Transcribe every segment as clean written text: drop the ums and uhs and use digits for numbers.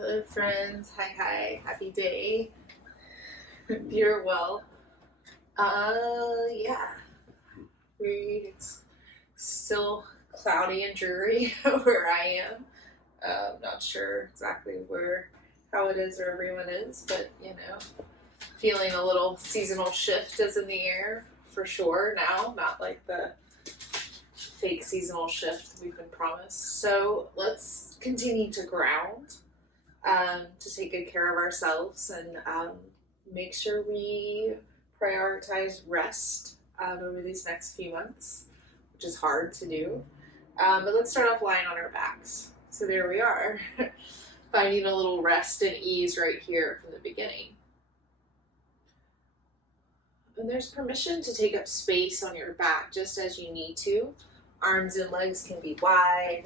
Hello friends, hi, happy day. You're well. Yeah, it's still cloudy and dreary where I am. Not sure exactly how it is where everyone is, but feeling a little seasonal shift is in the air for sure now, not like the fake seasonal shift we've been promised. So let's continue to ground, to take good care of ourselves and make sure we prioritize rest over these next few months, which is hard to do. But let's start off lying on our backs. So there we are, finding a little rest and ease right here from the beginning. And there's permission to take up space on your back just as you need to. Arms and legs can be wide.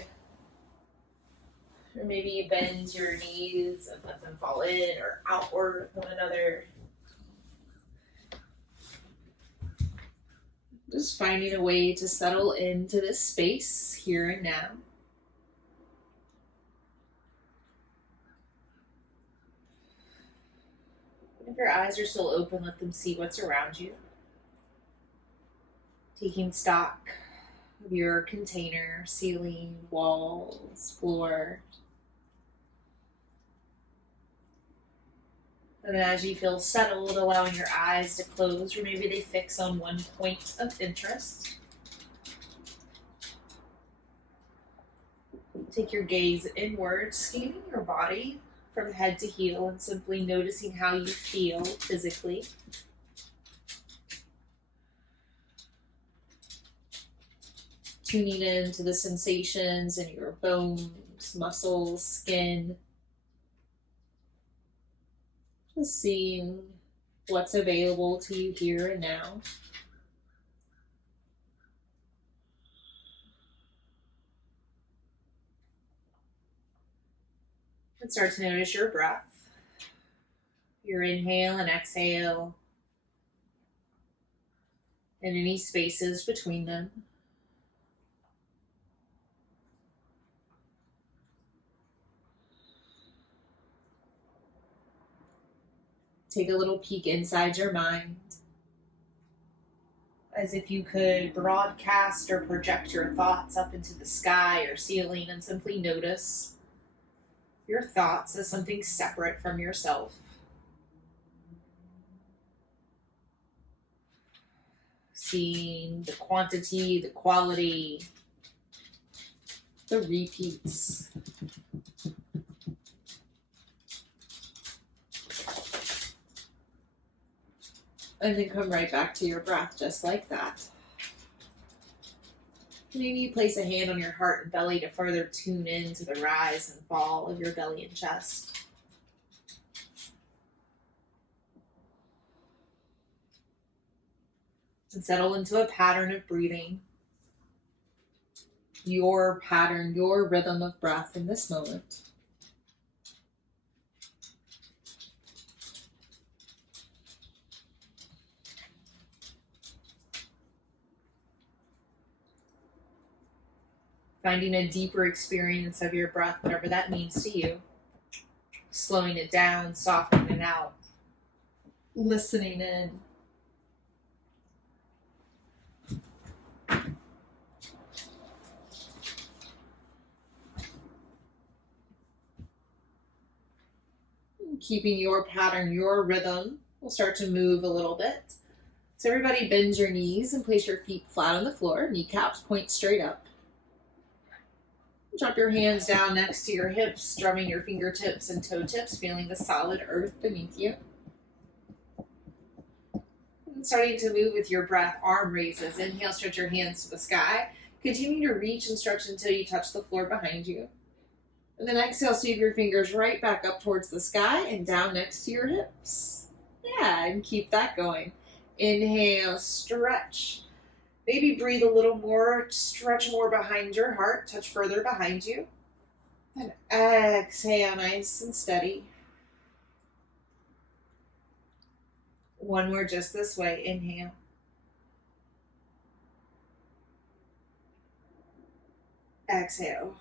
Or maybe you bend your knees and let them fall in or outward with one another. Just finding a way to settle into this space here and now. If your eyes are still open, let them see what's around you. Taking stock of your container, ceiling, walls, floor. And then as you feel settled, allowing your eyes to close, or maybe they fix on one point of interest. Take your gaze inward, scanning your body from head to heel and simply noticing how you feel physically. Tuning into the sensations in your bones, muscles, skin. Just seeing what's available to you here and now. And start to notice your breath. Your inhale and exhale. And any spaces between them. Take a little peek inside your mind, as if you could broadcast or project your thoughts up into the sky or ceiling and simply notice your thoughts as something separate from yourself. Seeing the quantity, the quality, the repeats. And then come right back to your breath just like that. Maybe you place a hand on your heart and belly to further tune in to the rise and fall of your belly and chest. And settle into a pattern of breathing. Your pattern, your rhythm of breath in this moment. Finding a deeper experience of your breath, whatever that means to you. Slowing it down, softening it out. Listening in. Keeping your pattern, your rhythm. We'll start to move a little bit. So everybody bend your knees and place your feet flat on the floor. Kneecaps point straight up. Drop your hands down next to your hips, drumming your fingertips and toe tips, feeling the solid earth beneath you. And starting to move with your breath, arm raises. Inhale, stretch your hands to the sky. Continue to reach and stretch until you touch the floor behind you. And then exhale, sweep your fingers right back up towards the sky and down next to your hips. Yeah, and keep that going. Inhale, stretch. Maybe breathe a little more, stretch more behind your heart, touch further behind you. And exhale, nice and steady. One more just this way. Inhale. Exhale.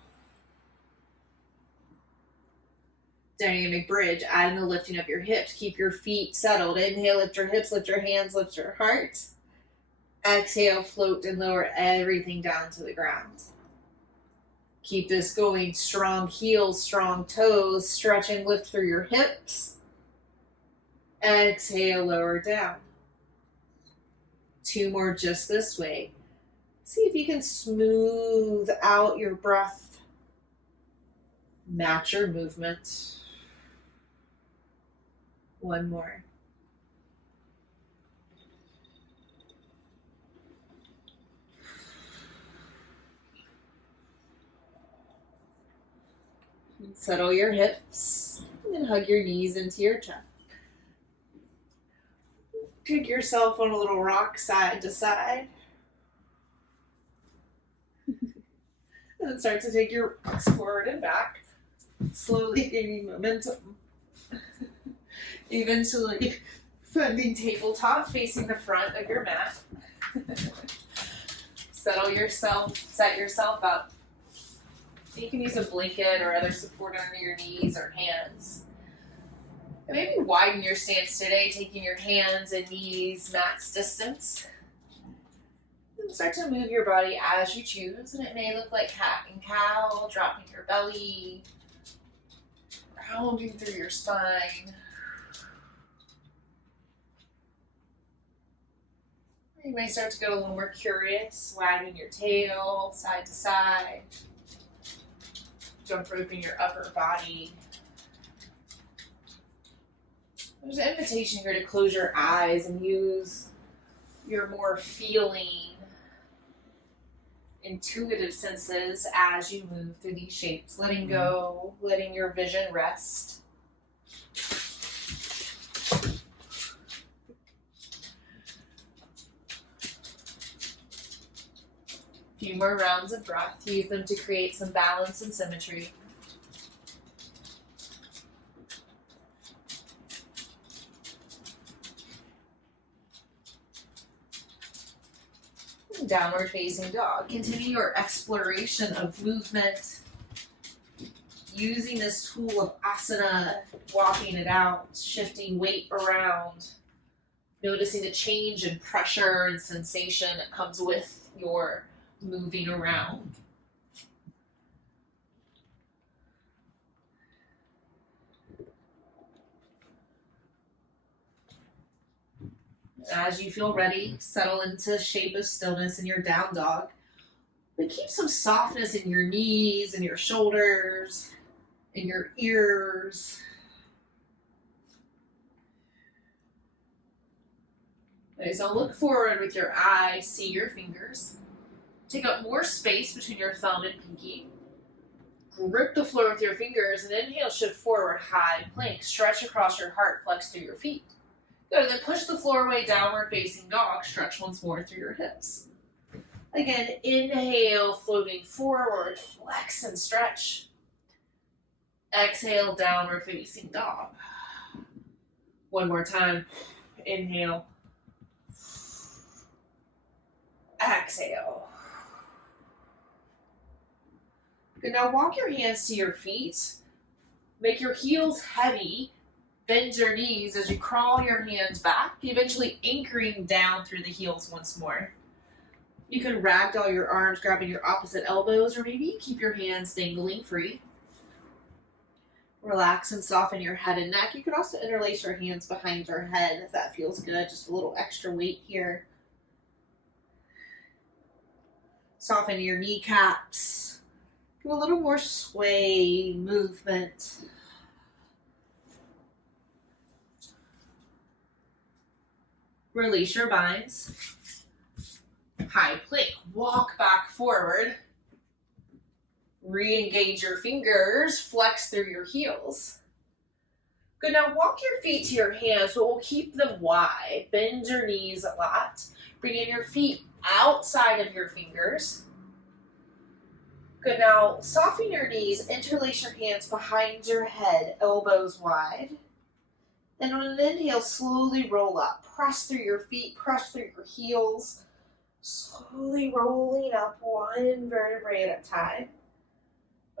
Dynamic bridge, adding the lifting of your hips. Keep your feet settled. Inhale, lift your hips, lift your hands, lift your heart. Exhale, float and lower everything down to the ground. Keep this going. Strong heels, strong toes. Stretch and lift through your hips. Exhale, lower down. 2 more just this way. See if you can smooth out your breath. Match your movement. 1 more. Settle your hips and hug your knees into your chest. Take yourself on a little rock side to side. And then start to take your rocks forward and back, slowly gaining momentum. Eventually finding tabletop facing the front of your mat. Settle yourself, set yourself up. You can use a blanket or other support under your knees or hands. And maybe widen your stance today, taking your hands and knees max distance. And start to move your body as you choose. And it may look like cat and cow, dropping your belly, rounding through your spine. You may start to get a little more curious, wagging your tail side to side. Jump roping your upper body. There's an invitation here to close your eyes and use your more feeling, intuitive senses as you move through these shapes. Letting go, letting your vision rest. A few more rounds of breath. Use them to create some balance and symmetry. Downward facing dog. Continue your exploration of movement. Using this tool of asana, walking it out, shifting weight around. Noticing the change in pressure and sensation that comes with your moving around. As you feel ready, settle into shape of stillness in your down dog. But keep some softness in your knees and your shoulders, in your ears. Okay, so look forward with your eyes, see your fingers. Take up more space between your thumb and pinky. Grip the floor with your fingers and inhale, shift forward, high plank. Stretch across your heart, flex through your feet. Good, and then push the floor away, downward facing dog. Stretch once more through your hips. Again, inhale, floating forward, flex and stretch. Exhale, downward facing dog. 1 more time. Inhale. Exhale. Good, now walk your hands to your feet. Make your heels heavy. Bend your knees as you crawl your hands back, eventually anchoring down through the heels once more. You can ragdoll your arms, grabbing your opposite elbows, or maybe keep your hands dangling free. Relax and soften your head and neck. You can also interlace your hands behind your head if that feels good. Just a little extra weight here. Soften your kneecaps. Give a little more sway, movement. Release your binds. High plank. Walk back forward. Re-engage your fingers. Flex through your heels. Good, now walk your feet to your hands, but we'll keep them wide. Bend your knees a lot. Bring in your feet outside of your fingers. Good, now soften your knees. Interlace your hands behind your head, elbows wide. And on an inhale, slowly roll up. Press through your feet, press through your heels. Slowly rolling up 1 vertebrae at a time.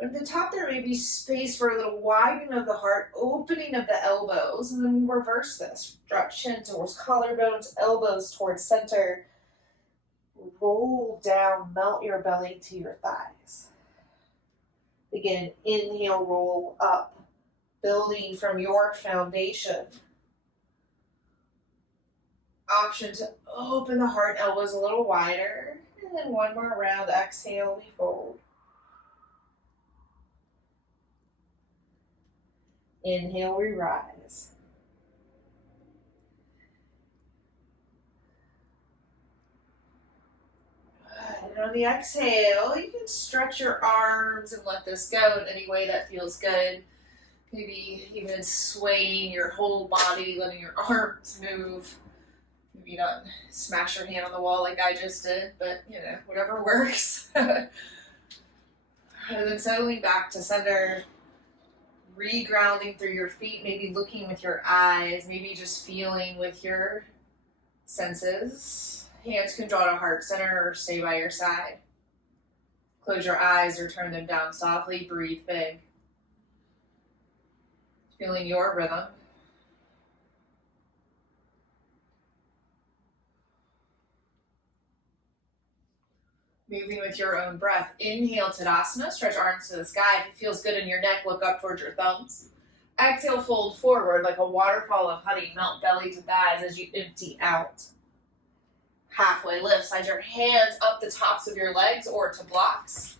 At the top there may be space for a little widening of the heart, opening of the elbows, and then we'll reverse this. Drop chin towards collarbones, elbows towards center. Roll down, melt your belly to your thighs. Again, inhale, roll up, building from your foundation. Option to open the heart, elbows a little wider, and then one more round. Exhale, we fold. Inhale, we rise. And on the exhale, you can stretch your arms and let this go in any way that feels good. Maybe even swaying your whole body, letting your arms move. Maybe not smash your hand on the wall like I just did, but whatever works. And then settling back to center. Regrounding through your feet, maybe looking with your eyes, maybe just feeling with your senses. Hands can draw to heart center or stay by your side. Close your eyes or turn them down softly. Breathe big. Feeling your rhythm. Moving with your own breath. Inhale, Tadasana. Stretch arms to the sky. If it feels good in your neck, look up towards your thumbs. Exhale, fold forward like a waterfall of honey. Melt belly to thighs as you empty out. Halfway lift. Slide your hands up the tops of your legs or to blocks.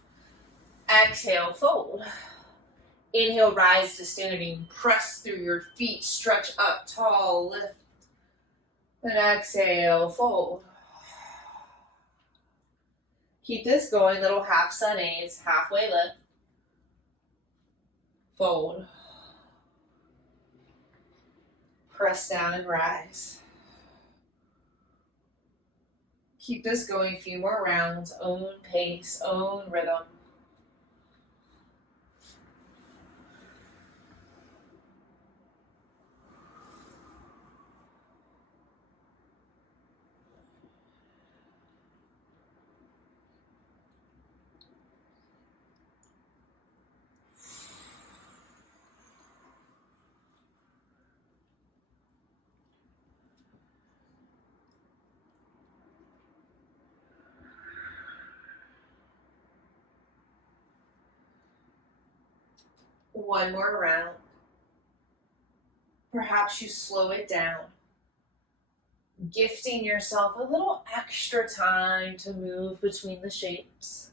Exhale, fold. Inhale, rise to standing. Press through your feet. Stretch up tall. Lift. And exhale, fold. Keep this going, little half sun A's, halfway lift, fold, press down and rise. Keep this going, a few more rounds, own pace, own rhythm. One more round. Perhaps you slow it down, gifting yourself a little extra time to move between the shapes.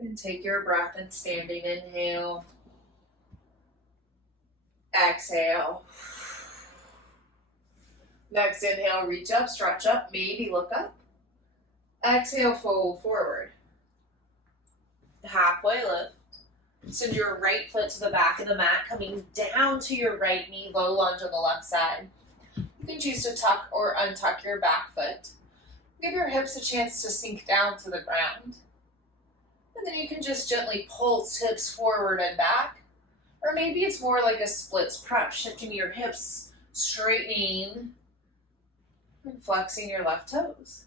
And take your breath in standing. Inhale. Exhale. Next inhale, reach up, stretch up, maybe look up. Exhale, fold forward. Halfway lift. Send your right foot to the back of the mat, coming down to your right knee, low lunge on the left side. You can choose to tuck or untuck your back foot. Give your hips a chance to sink down to the ground. And then you can just gently pulse hips forward and back. Or maybe it's more like a splits prep, shifting your hips, straightening, and flexing your left toes.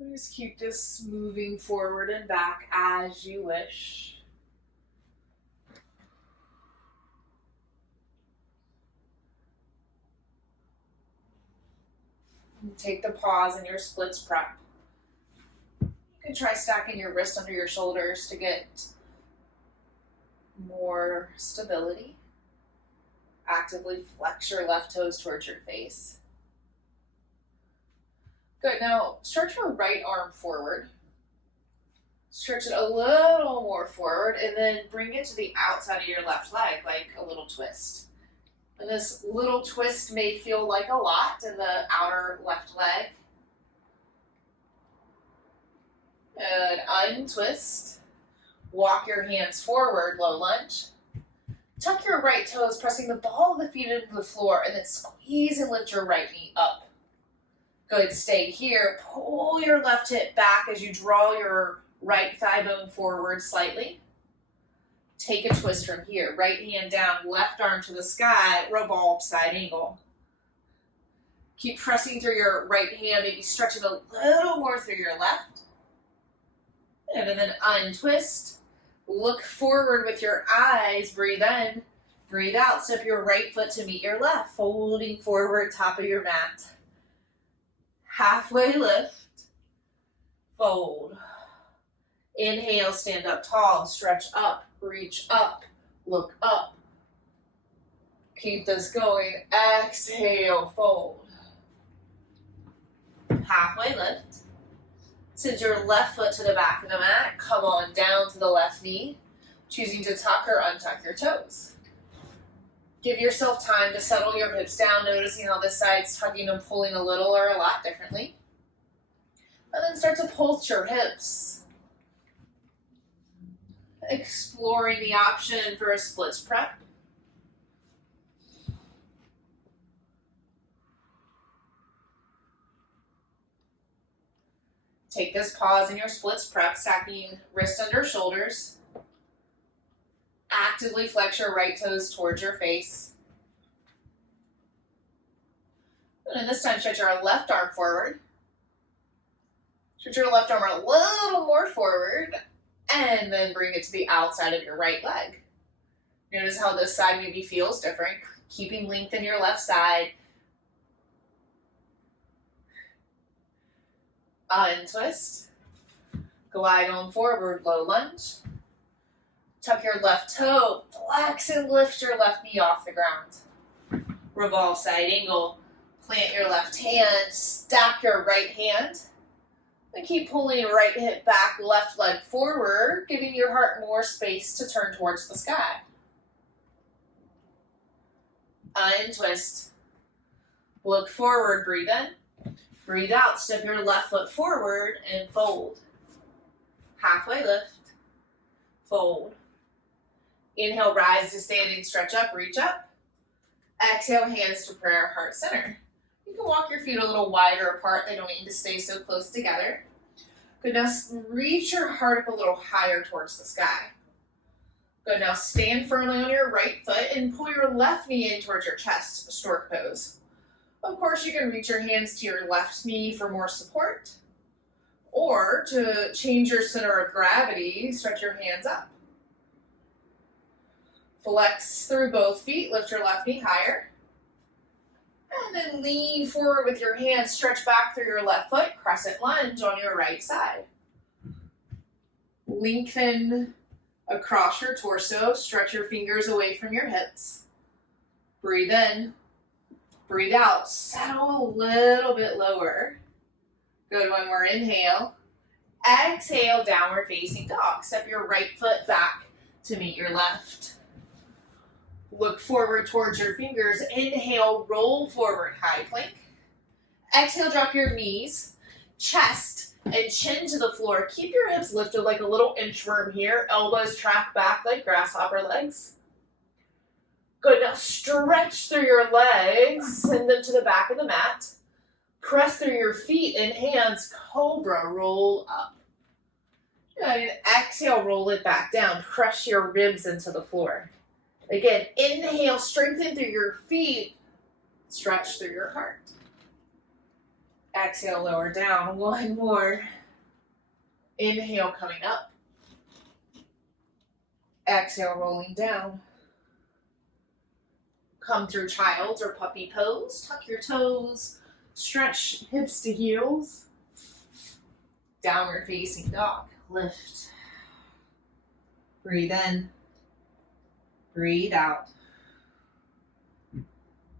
And just keep this moving forward and back as you wish. And take the pause in your splits prep. You can try stacking your wrist under your shoulders to get more stability. Actively flex your left toes towards your face. Good, now stretch your right arm forward. Stretch it a little more forward and then bring it to the outside of your left leg like a little twist. And this little twist may feel like a lot in the outer left leg. And untwist. Walk your hands forward, low lunge. Tuck your right toes, pressing the ball of the feet into the floor, and then squeeze and lift your right knee up. Good, stay here. Pull your left hip back as you draw your right thigh bone forward slightly. Take a twist from here. Right hand down, left arm to the sky, revolve side angle. Keep pressing through your right hand, maybe stretch it a little more through your left. And then untwist. Look forward with your eyes. Breathe in. Breathe out. Step your right foot to meet your left. Folding forward, top of your mat. Halfway lift. Fold. Inhale, stand up tall. Stretch up. Reach up. Look up. Keep this going. Exhale, fold. Halfway lift. Send your left foot to the back of the mat. Come on down to the left knee, choosing to tuck or untuck your toes. Give yourself time to settle your hips down, noticing how this side's tugging and pulling a little or a lot differently. And then start to pulse your hips. Exploring the option for a splits prep. Take this pause in your splits prep, stacking wrist under shoulders. Actively flex your right toes towards your face. And then this time, stretch your left arm forward. Stretch your left arm a little more forward, and then bring it to the outside of your right leg. Notice how this side maybe feels different. Keeping length in your left side. Untwist. Glide on forward, low lunge. Tuck your left toe, flex and lift your left knee off the ground. Revolve side angle. Plant your left hand, stack your right hand. And keep pulling right hip back, left leg forward, giving your heart more space to turn towards the sky. Untwist. Look forward, breathe in. Breathe out, step your left foot forward and fold. Halfway lift, fold. Inhale, rise to standing, stretch up, reach up. Exhale, hands to prayer, heart center. You can walk your feet a little wider apart. They don't need to stay so close together. Good, now reach your heart up a little higher towards the sky. Good, now stand firmly on your right foot and pull your left knee in towards your chest, stork pose. Of course, you can reach your hands to your left knee for more support. Or to change your center of gravity, stretch your hands up. Flex through both feet, lift your left knee higher. And then lean forward with your hands, stretch back through your left foot, crescent lunge on your right side. Lengthen across your torso, stretch your fingers away from your hips. Breathe in, breathe out, settle a little bit lower. Good, one more inhale. Exhale, downward facing dog. Step your right foot back to meet your left. Look forward towards your fingers. Inhale, roll forward, high plank. Exhale, drop your knees, chest, and chin to the floor. Keep your hips lifted like a little inchworm here. Elbows track back like grasshopper legs. Good, now stretch through your legs, send them to the back of the mat. Press through your feet and hands, cobra, roll up. And exhale, roll it back down. Press your ribs into the floor. Again, inhale, strengthen through your feet, stretch through your heart. Exhale, lower down. One more. Inhale, coming up. Exhale, rolling down. Come through child's or puppy pose. Tuck your toes. Stretch hips to heels. Downward facing dog. Lift. Breathe in. Breathe out.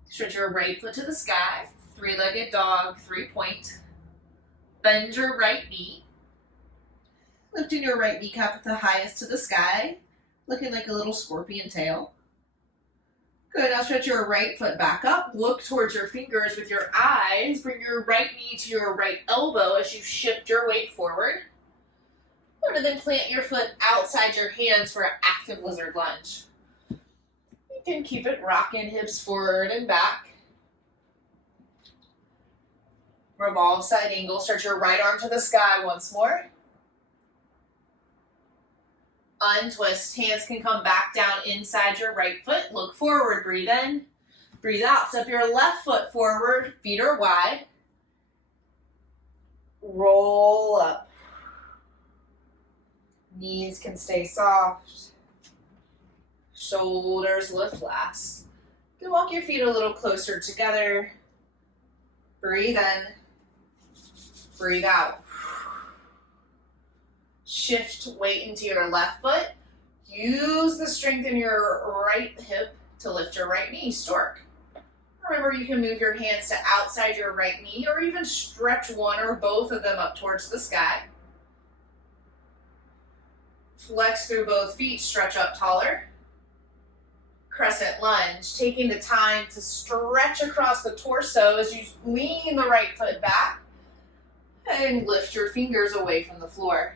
Stretch your right foot to the sky. Three-legged dog, 3-point. Bend your right knee. Lifting your right kneecap at the highest to the sky. Looking like a little scorpion tail. Good, now stretch your right foot back up. Look towards your fingers with your eyes. Bring your right knee to your right elbow as you shift your weight forward. And then plant your foot outside your hands for an active lizard lunge. You can keep it rocking, hips forward and back. Revolve side angle. Stretch your right arm to the sky once more. Untwist. Hands can come back down inside your right foot. Look forward. Breathe in. Breathe out. Step your left foot forward. Feet are wide. Roll up. Knees can stay soft. Shoulders lift last. You can walk your feet a little closer together. Breathe in. Breathe out. Shift weight into your left foot. Use the strength in your right hip to lift your right knee. Stork. Remember, you can move your hands to outside your right knee or even stretch one or both of them up towards the sky. Flex through both feet, stretch up taller. Crescent lunge, taking the time to stretch across the torso as you lean the right foot back and lift your fingers away from the floor.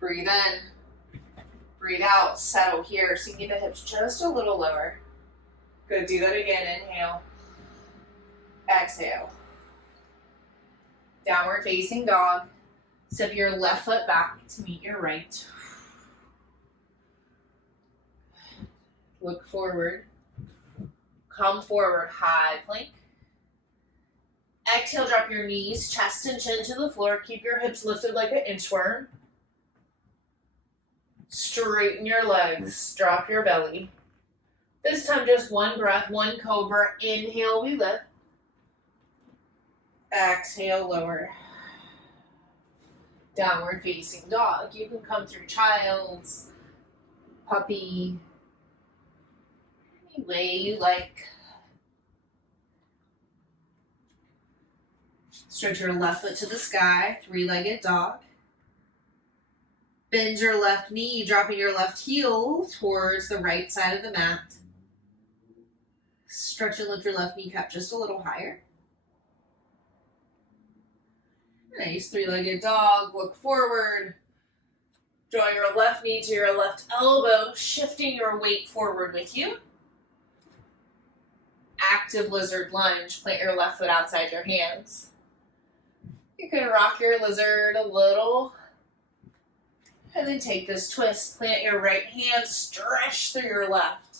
Breathe in, breathe out, settle here, sinking the hips just a little lower. Good, do that again, inhale, exhale. Downward facing dog, step your left foot back to meet your right. Look forward, come forward, high plank. Exhale, drop your knees, chest and chin to the floor. Keep your hips lifted like an inchworm. Straighten your legs, drop your belly. This time just one breath, one cobra. Inhale, we lift. Exhale, lower. Downward facing dog. You can come through child's, puppy, any way you like. Stretch your left foot to the sky, three-legged dog. Bend your left knee, dropping your left heel towards the right side of the mat. Stretch and lift your left kneecap just a little higher. Nice, three-legged dog, look forward. Drawing your left knee to your left elbow, shifting your weight forward with you. Active lizard lunge, plant your left foot outside your hands. You can rock your lizard a little. And then take this twist, plant your right hand, stretch through your left.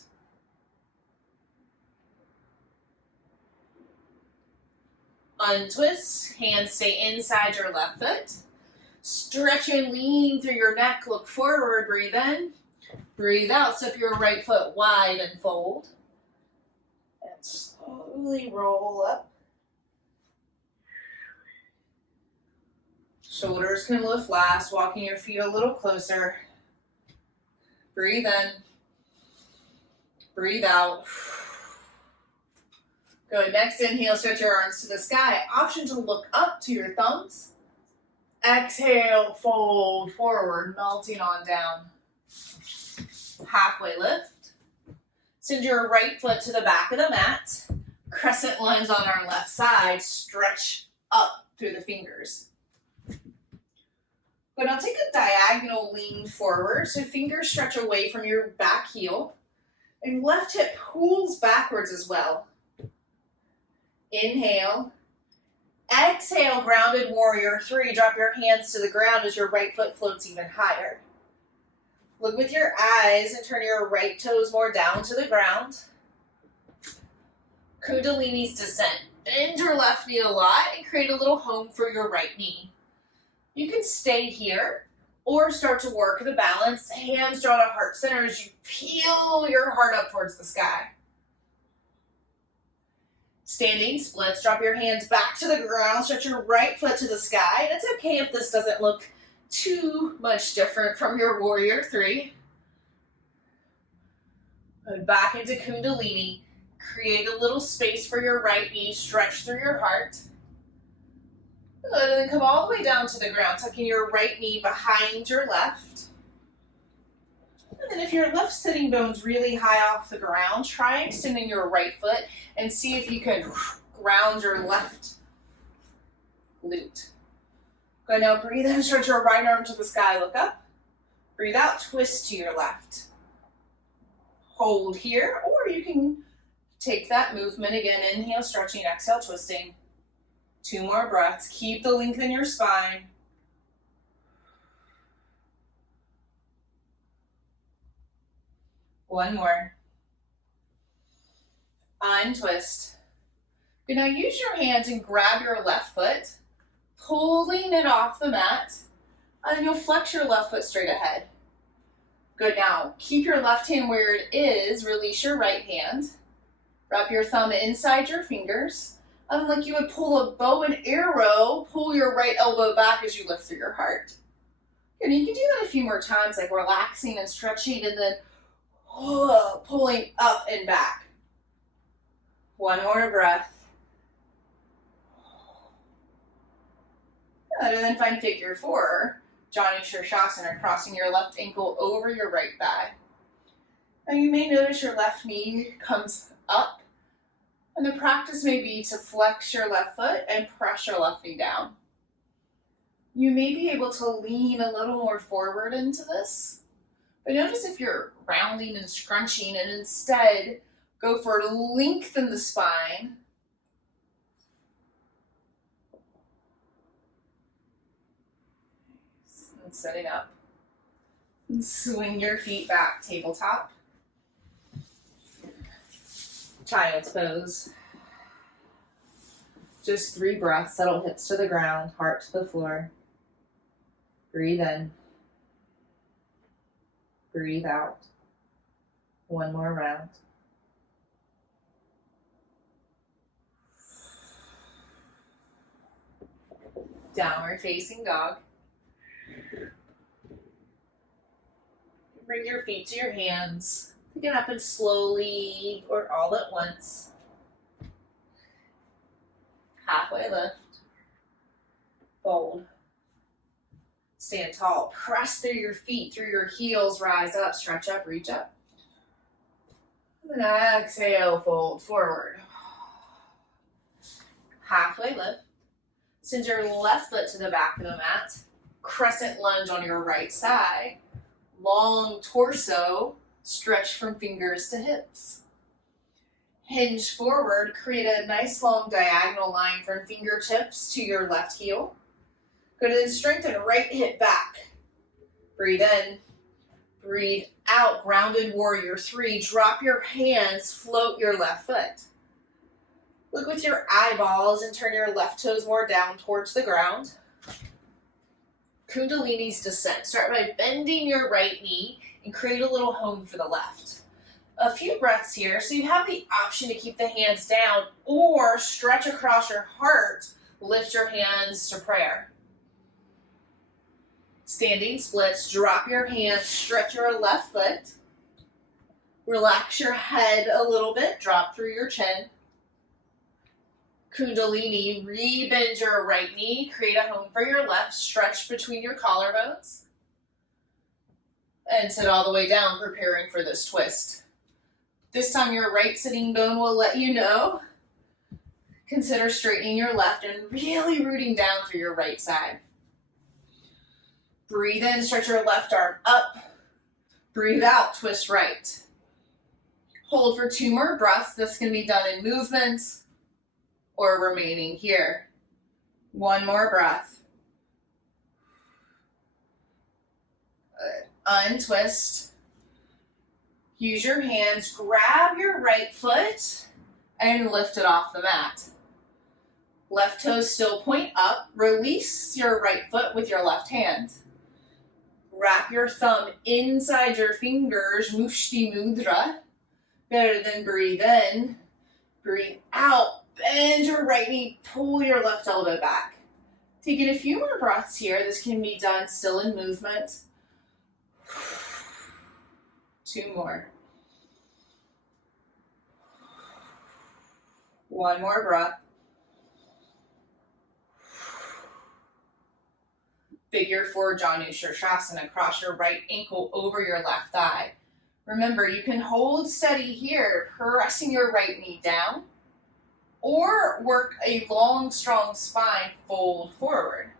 Untwist, hands stay inside your left foot. Stretch and lean through your neck, look forward, breathe in. Breathe out, step your right foot wide and fold. And slowly roll up. Shoulders can lift last, walking your feet a little closer. Breathe in. Breathe out. Good, next inhale, stretch your arms to the sky. Option to look up to your thumbs. Exhale, fold forward, melting on down. Halfway lift. Send your right foot to the back of the mat. Crescent lunge on our left side. Stretch up through the fingers. Good, now take a diagonal lean forward. So fingers stretch away from your back heel. And left hip pulls backwards as well. Inhale. Exhale, grounded warrior three. Drop your hands to the ground as your right foot floats even higher. Look with your eyes and turn your right toes more down to the ground. Kundalini's descent. Bend your left knee a lot and create a little home for your right knee. You can stay here or start to work the balance. Hands draw to heart center as you peel your heart up towards the sky. Standing splits, drop your hands back to the ground, stretch your right foot to the sky. And it's okay if this doesn't look too much different from your warrior three. Go back into Kundalini. Create a little space for your right knee, stretch through your heart. Good, and then come all the way down to the ground, tucking your right knee behind your left. And then if your left sitting bone's really high off the ground, try extending your right foot and see if you can ground your left glute. Good, now breathe in, stretch your right arm to the sky, look up. Breathe out, twist to your left. Hold here, or you can take that movement again. Inhale, stretching, exhale, twisting. 2 more breaths. Keep the length in your spine. One more. Untwist. Good, now use your hands and grab your left foot, pulling it off the mat, and you'll flex your left foot straight ahead. Good, now keep your left hand where it is, release your right hand, wrap your thumb inside your fingers, and like you would pull a bow and arrow, pull your right elbow back as you lift through your heart. And you can do that a few more times, like relaxing and stretching and then pulling up and back. One more breath. Good, and then find figure 4, Janu Shirshasana, crossing your left ankle over your right thigh. Now you may notice your left knee comes up, and the practice may be to flex your left foot and press your left knee down. You may be able to lean a little more forward into this, but notice if you're rounding and scrunching and instead go for lengthen the spine. And setting up. And swing your feet back, tabletop. Child's pose. Just 3 breaths, settle hips to the ground, heart to the floor. Breathe in. Breathe out. One more round. Downward facing dog. Bring your feet to your hands. Pick it up and slowly or all at once. Halfway lift. Fold. Stand tall. Press through your feet, through your heels. Rise up, stretch up, reach up. And then exhale, fold forward. Halfway lift. Send your left foot to the back of the mat. Crescent lunge on your right side. Long torso, stretch from fingers to hips. Hinge forward, create a nice long diagonal line from fingertips to your left heel. Good, and then strengthen right hip back. Breathe in, breathe out, grounded warrior 3. Drop your hands, float your left foot. Look with your eyeballs and turn your left toes more down towards the ground. Kundalini's descent. Start by bending your right knee and create a little home for the left. A few breaths here, so you have the option to keep the hands down or stretch across your heart, lift your hands to prayer. Standing splits, drop your hands, stretch your left foot. Relax your head a little bit, drop through your chin. Kundalini, re-bend your right knee, create a home for your left, stretch between your collarbones. And sit all the way down, preparing for this twist. This time your right sitting bone will let you know. Consider straightening your left and really rooting down through your right side. Breathe in, stretch your left arm up. Breathe out, twist right. Hold for 2 more breaths. This can be done in movement or remaining here. 1 more breath. Good. Untwist. Use your hands, grab your right foot and lift it off the mat. Left toes still point up. Release your right foot with your left hand. Wrap your thumb inside your fingers, Mushti Mudra. Better than breathe in. Breathe out. Bend your right knee, pull your left elbow back. Taking a few more breaths here. This can be done still in movement. 2 more. 1 more breath. Figure 4 Janu Shirshasana. Cross your right ankle over your left thigh. Remember, you can hold steady here, pressing your right knee down, or work a long, strong spine, fold forward.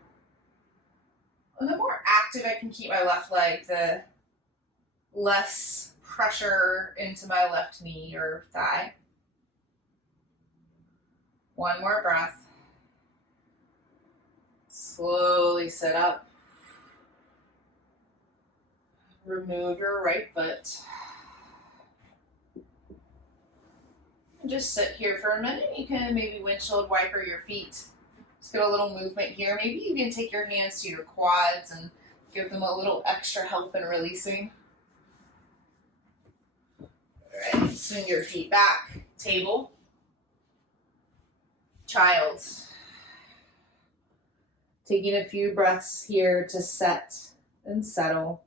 And the more active I can keep my left leg, the less pressure into my left knee or thigh. 1 more breath. Slowly sit up. Remove your right foot. Just sit here for a minute. You can maybe windshield wiper your feet. Just get a little movement here. Maybe you can take your hands to your quads and give them a little extra help in releasing. All right, swing your feet back. Table. Child. Taking a few breaths here to set and settle.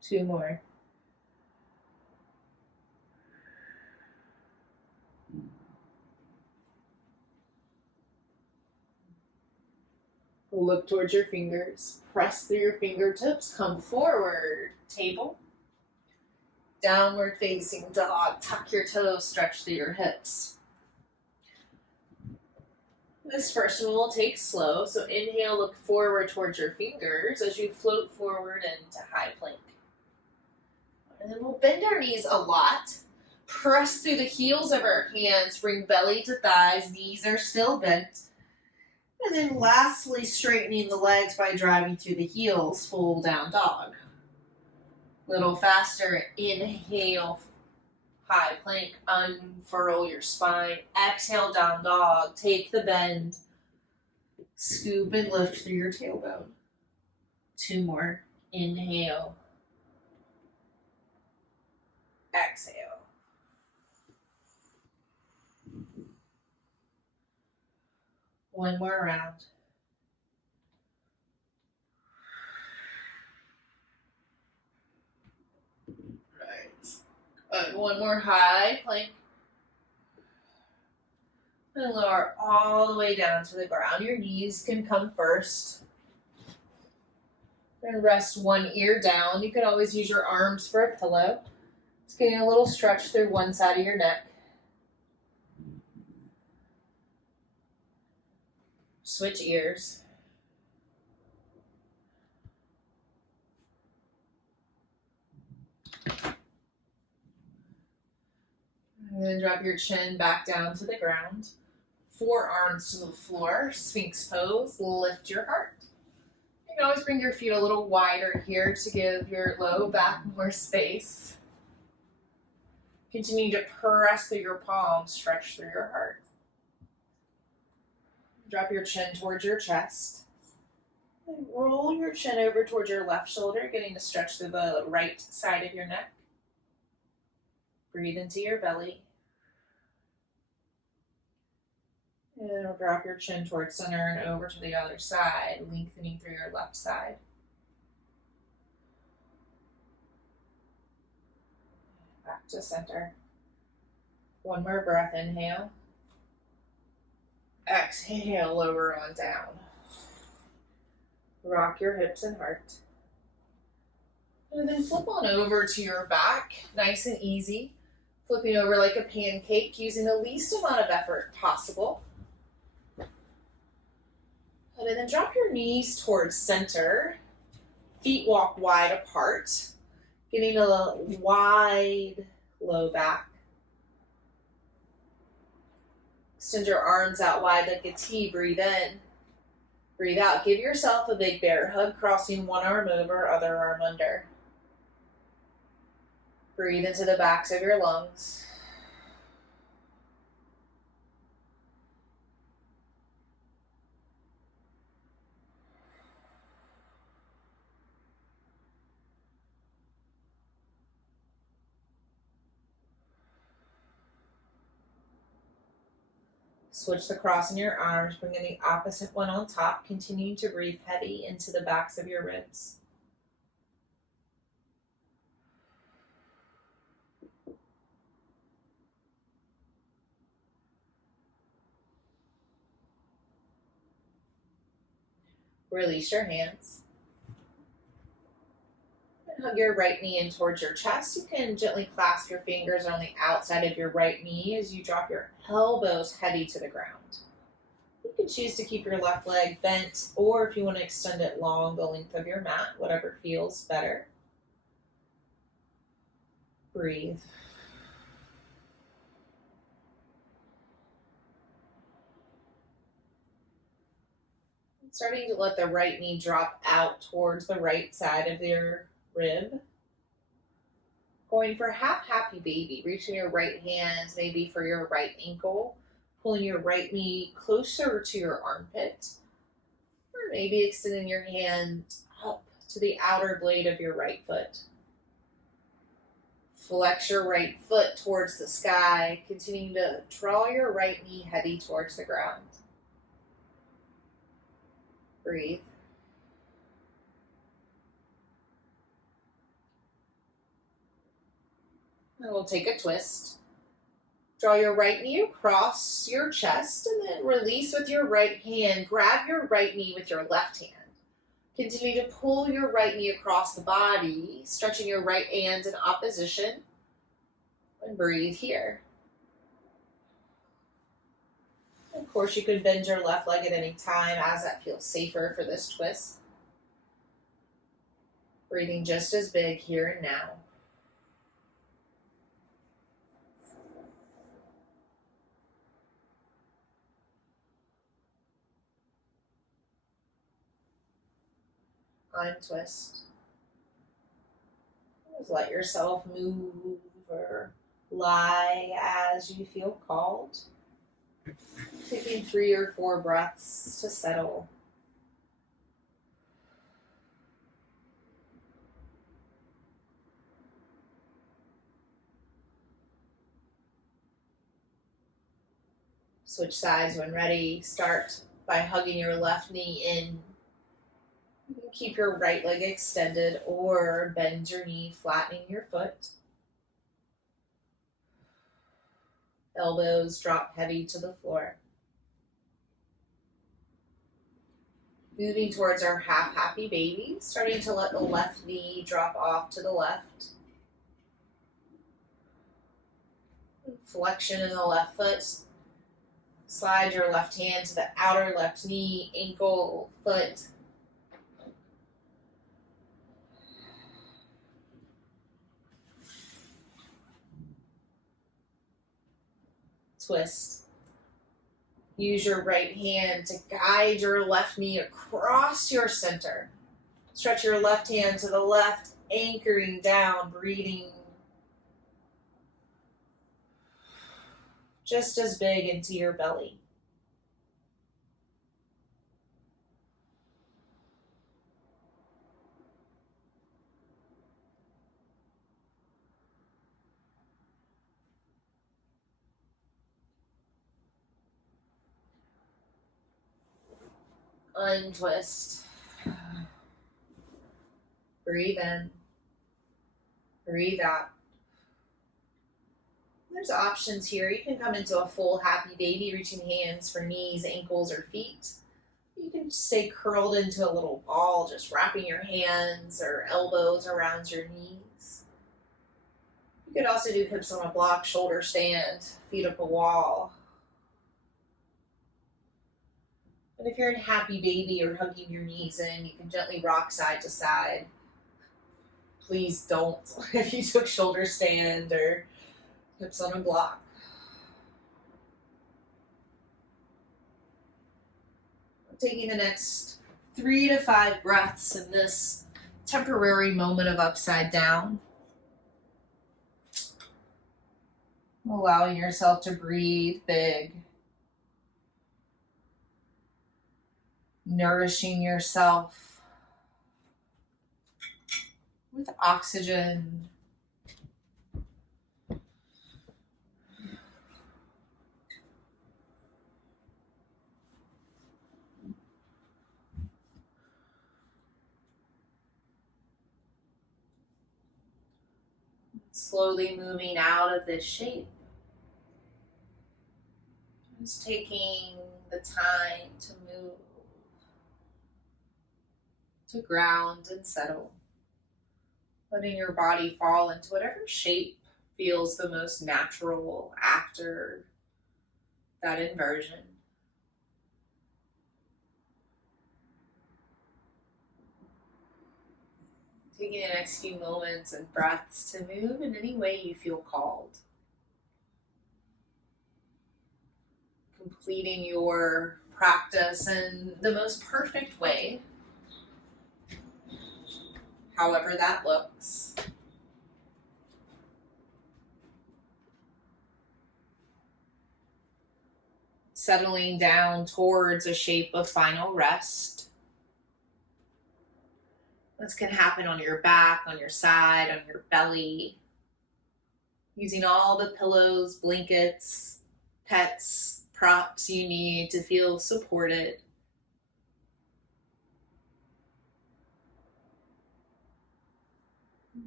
Two more. Look towards your fingers. Press through your fingertips. Come forward. Table. Downward facing dog. Tuck your toes. Stretch through your hips. This first one we'll take slow. So inhale, look forward towards your fingers as you float forward into high plank. And then we'll bend our knees a lot. Press through the heels of our hands. Bring belly to thighs. Knees are still bent. And then lastly, straightening the legs by driving through the heels. Full down dog. Little faster. Inhale, high plank. Unfurl your spine. Exhale, down dog. Take the bend. Scoop and lift through your tailbone. Two more. Inhale. Exhale. One more round. Right. One more high plank. And lower all the way down to the ground. Your knees can come first. And rest one ear down. You could always use your arms for a pillow. Just getting a little stretch through one side of your neck. Switch ears. And then drop your chin back down to the ground. Forearms to the floor. Sphinx pose. Lift your heart. You can always bring your feet a little wider here to give your low back more space. Continue to press through your palms. Stretch through your heart. Drop your chin towards your chest. And roll your chin over towards your left shoulder, getting to stretch through the right side of your neck. Breathe into your belly. And drop your chin towards center and over to the other side, lengthening through your left side. Back to center. One more breath, inhale. Exhale, lower on down. Rock your hips and heart. And then flip on over to your back, nice and easy. Flipping over like a pancake using the least amount of effort possible. And then drop your knees towards center. Feet walk wide apart. Getting a wide low back. Extend your arms out wide like a T. Breathe in. Breathe out. Give yourself a big bear hug, crossing one arm over, other arm under. Breathe into the backs of your lungs. Switch the cross in your arms, bringing the opposite one on top, continuing to breathe heavy into the backs of your ribs. Release your hands. And hug your right knee in towards your chest. You can gently clasp your fingers on the outside of your right knee as you drop your elbows heavy to the ground. You can choose to keep your left leg bent, or if you want to extend it long, the length of your mat, whatever feels better. Breathe. Starting to let the right knee drop out towards the right side of your rib. Going for half happy baby, reaching your right hand maybe for your right ankle, pulling your right knee closer to your armpit, or maybe extending your hand up to the outer blade of your right foot. Flex your right foot towards the sky, continuing to draw your right knee heavy towards the ground. Breathe. And we'll take a twist. Draw your right knee across your chest and then release with your right hand. Grab your right knee with your left hand. Continue to pull your right knee across the body, stretching your right hand in opposition. And breathe here. Of course, you could bend your left leg at any time as that feels safer for this twist. Breathing just as big here and now. Untwist. Just let yourself move or lie as you feel called. Taking 3 or 4 breaths to settle. Switch sides when ready. Start by hugging your left knee in. You can keep your right leg extended or bend your knee, flattening your foot. Elbows drop heavy to the floor. Moving towards our half happy baby, starting to let the left knee drop off to the left. Flexion in the left foot. Slide your left hand to the outer left knee, ankle, foot. Twist. Use your right hand to guide your left knee across your center. Stretch your left hand to the left, anchoring down, breathing just as big into your belly. Untwist. Breathe in. Breathe out. There's options here. You can come into a full happy baby, reaching hands for knees, ankles, or feet. You can stay curled into a little ball, just wrapping your hands or elbows around your knees. You could also do hips on a block, shoulder stand, feet up a wall. And if you're in happy baby or hugging your knees in, you can gently rock side to side. Please don't if you took shoulder stand or hips on a block. Taking the next 3 to 5 breaths in this temporary moment of upside down. Allowing yourself to breathe big. Nourishing yourself with oxygen. Slowly moving out of this shape. Just taking the time to move, to ground and settle. Letting your body fall into whatever shape feels the most natural after that inversion. Taking the next few moments and breaths to move in any way you feel called. Completing your practice in the most perfect way, however that looks. Settling down towards a shape of final rest. This can happen on your back, on your side, on your belly. Using all the pillows, blankets, pets, props you need to feel supported.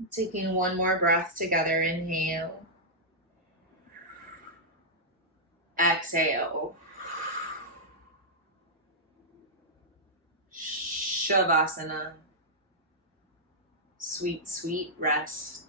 Taking one more breath together, inhale. Exhale. Shavasana. Sweet, sweet rest.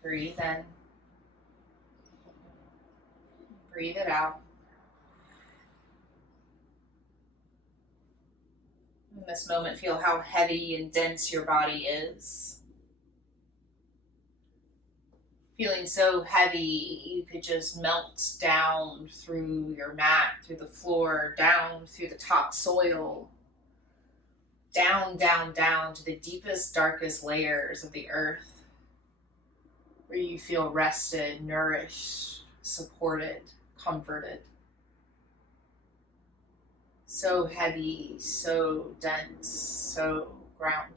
Breathe in. Breathe it out. In this moment, feel how heavy and dense your body is. Feeling so heavy, you could just melt down through your mat, through the floor, down through the top soil, down, down, down to the deepest, darkest layers of the earth, where you feel rested, nourished, supported, comforted. So heavy, so dense, so grounded.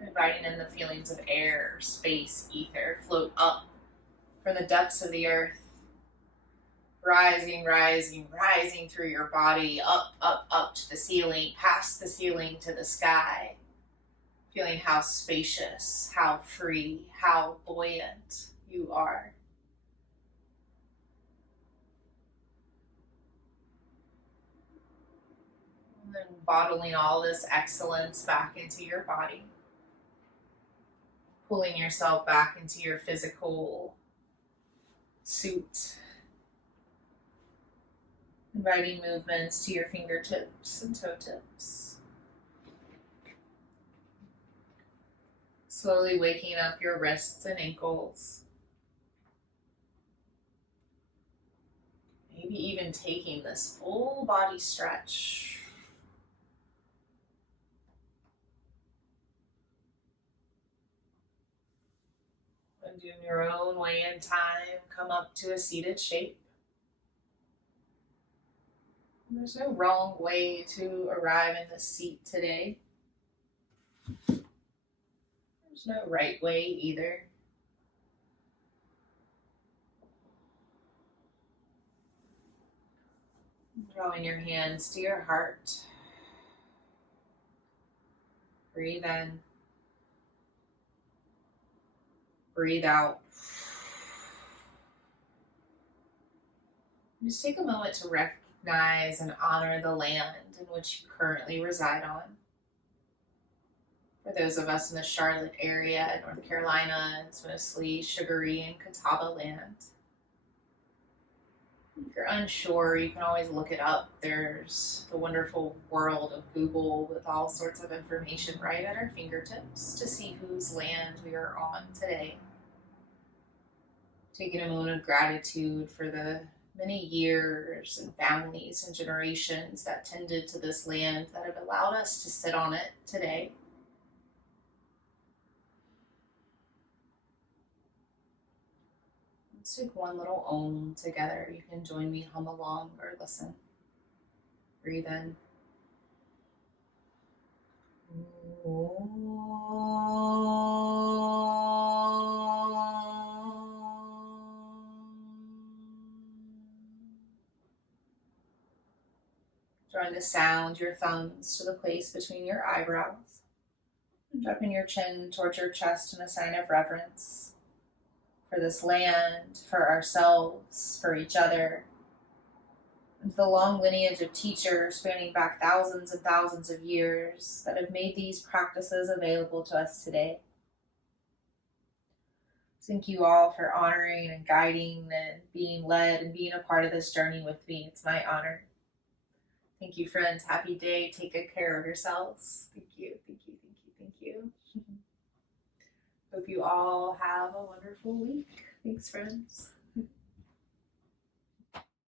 Inviting in the feelings of air, space, ether, float up from the depths of the earth. Rising, rising, rising through your body, up, up, up to the ceiling, past the ceiling to the sky. Feeling how spacious, how free, how buoyant you are. And then bottling all this excellence back into your body. Pulling yourself back into your physical suit. Inviting movements to your fingertips and toe tips. Slowly waking up your wrists and ankles. Maybe even taking this full body stretch. And in your own way and time, come up to a seated shape. There's no wrong way to arrive in this seat today. There's no right way either. Drawing your hands to your heart. Breathe in. Breathe out. Just take a moment to recognize and honor the land in which you currently reside on. For those of us in the Charlotte area, North Carolina, it's mostly sugary and catawba land. If you're unsure, you can always look it up. There's the wonderful world of Google with all sorts of information right at our fingertips to see whose land we are on today. Taking a moment of gratitude for the many years and families and generations that tended to this land that have allowed us to sit on it today. Let's take one little Om together. You can join me, hum along, or listen. Breathe in. Drawing the sound, your thumbs to the place between your eyebrows. And dropping your chin towards your chest in a sign of reverence for this land, for ourselves, for each other, and the long lineage of teachers spanning back thousands and thousands of years that have made these practices available to us today. Thank you all for honoring and guiding and being led and being a part of this journey with me. It's my honor. Thank you, friends. Happy day. Take good care of yourselves. Thank you, thank you, thank you, thank you. Hope you all have a wonderful week. Thanks, friends.